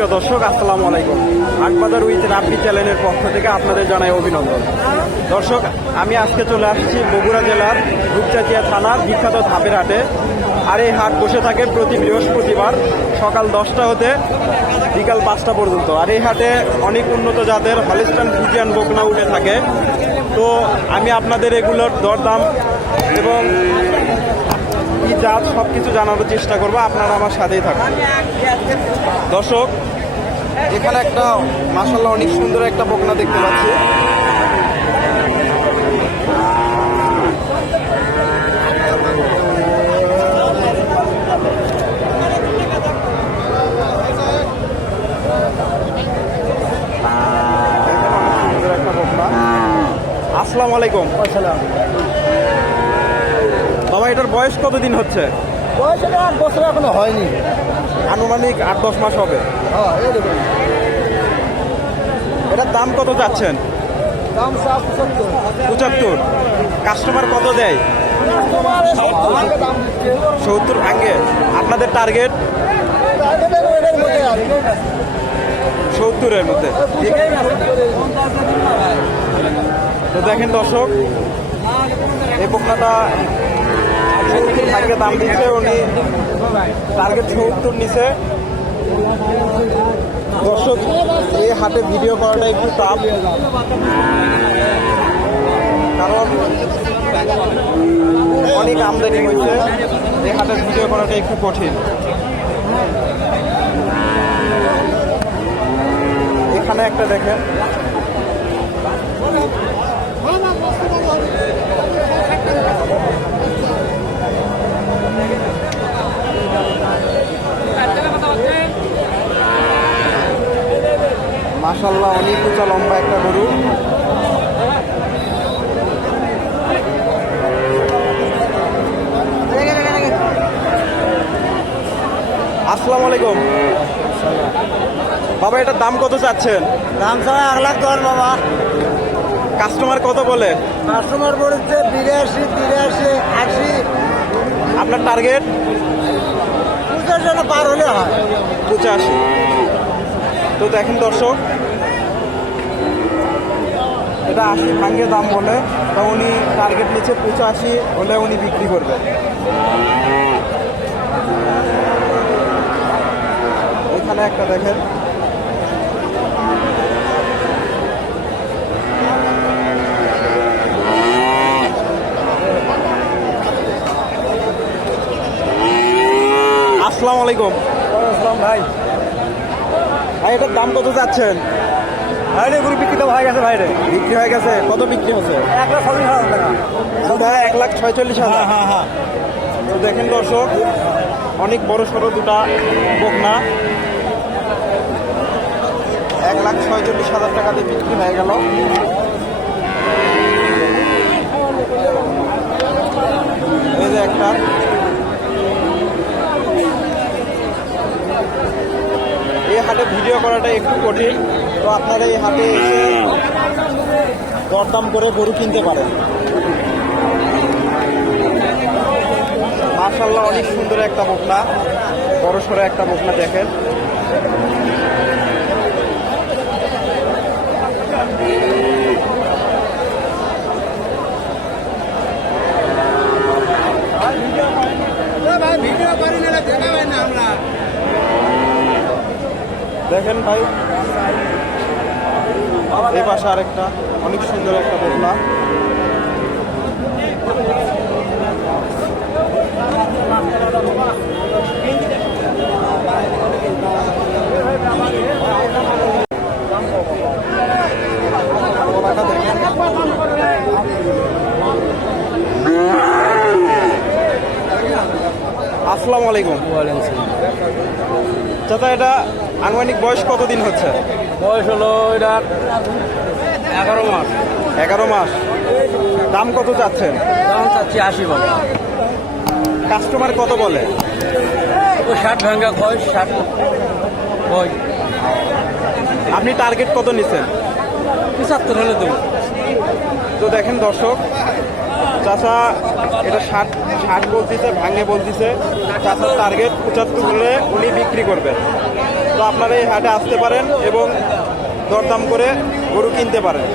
সুপ্রিয় দর্শক, আসসালামু আলাইকুম। হাটবাজার উইথ রাব্বি চ্যানেলের পক্ষ থেকে আপনাদের জানাই অভিনন্দন। দর্শক, আমি আজকে চলে আসছি বগুড়া জেলার রূপচাচিয়া থানার বিখ্যাত ধাপের হাটে। আর এই হাট বসে থাকে প্রতি বৃহস্পতিবার সকাল দশটা হতে বিকাল পাঁচটা পর্যন্ত। আর এই হাটে অনেক উন্নত জাতের হলিস্টান ফিজিয়ান বকনা উঠে থাকে। তো আমি আপনাদের এগুলোর দরদাম এবং কি জাত সব কিছু জানানোর চেষ্টা করব, আপনারা আমার সাথেই থাকুন। দর্শক, এখানে একটা মাসাল্লাহ অনেক সুন্দর একটা বকনা দেখতে পাচ্ছি। আসসালামু আলাইকুম। বাবা এটার বয়স কতদিন হচ্ছে? বয়স এটা আট বছর এখনও হয়নি। আনুমানিক আট দশ মাস হবে। হ্যাঁ এটার দাম কত যাচ্ছেন দাম পঁচাত্তর। কাস্টমার কত দেয়? সত্তর ভাঙ্গে আপনাদের টার্গেট? সত্তরের মধ্যে। তো দেখেন দর্শক এই বকনাটা সত্তর দাম দিচ্ছে উনি টার্গেট সত্তর নিচে দর্শক এই হাটে ভিডিও করাটা একটু টাফ কারণ অনেক আমদানি হয়েছে এই হাটের ভিডিও করাটা একটু কঠিন এখানে একটা দেখেন মাশাল্লাহ অনেক উঁচা লম্বা একটা গরু। আসসালামু আলাইকুম। বাবা এটার দাম কত চাচ্ছেন? দাম ছাড়া এক লাখ দশ বাবা। কাস্টমার কত বলে? কাস্টমার বলেছে বিরাশি তিরাশি আশি। আপনার টার্গেট? জন্য পার হলে হয়। পঁচাশি। তো দেখেন দর্শক এটা আশি ভাঙ্গে দাম বলে তা উনি টার্গেট নিচ্ছে পঁচাশি হলে উনি বিক্রি করবে। এখানে একটা দেখেন। আসসালামু আলাইকুম। ভাই। ভাই এটার দাম কত যাচ্ছেন? ভাই রে গরু বিক্রিত হয়ে গেছে বিক্রি হয়ে গেছে কত বিক্রি হচ্ছে? এক লাখ সবই হাজার টাকা। এক লাখ ছয়চল্লিশ হাজার। হ্যাঁ হ্যাঁ। তো দেখেন দর্শক অনেক বড় সড়ো দুটা বকনা। এক লাখ ছয়চল্লিশ হাজার টাকা দিয়ে বিক্রি হয়ে গেল। এই যে একটা। এই হাটে ভিডিও করাটা একটু কঠিন। তো আপনারা এই হাটে এসে দরদাম করে গরু কিনতে পারেন। মার্শাল্লাহ অনেক সুন্দর একটা বকনা। বড় সড়ো একটা বকনা দেখেন। দেখেন ভাই। এই পাশে আরেকটা অনেক সুন্দর একটা দেখেন। আসসালামু আলাইকুম চাচা এটা আনুমানিক বয়স কতদিন হচ্ছে? বয়স হলো এটা এগারো মাস। এগারো মাস। দাম কত চাচ্ছেন? দাম চাচ্ছি আশি বাবা কাস্টমার কত বলে? ও ষাট ভাঙ্গা কয় ষাট কয় আপনি টার্গেট কত নিছেন? পঁচাত্তর হলে দেবো। তো দেখেন দর্শক চাচা এটা ষাট ষাট বলতেছে ভাঙে বলতেছে। চাচার টার্গেট পঁচাত্তর হলে উনি বিক্রি করবেন। তো আপনারা এই হাটে আসতে পারেন এবং দরদাম করে গরু কিনতে পারেন।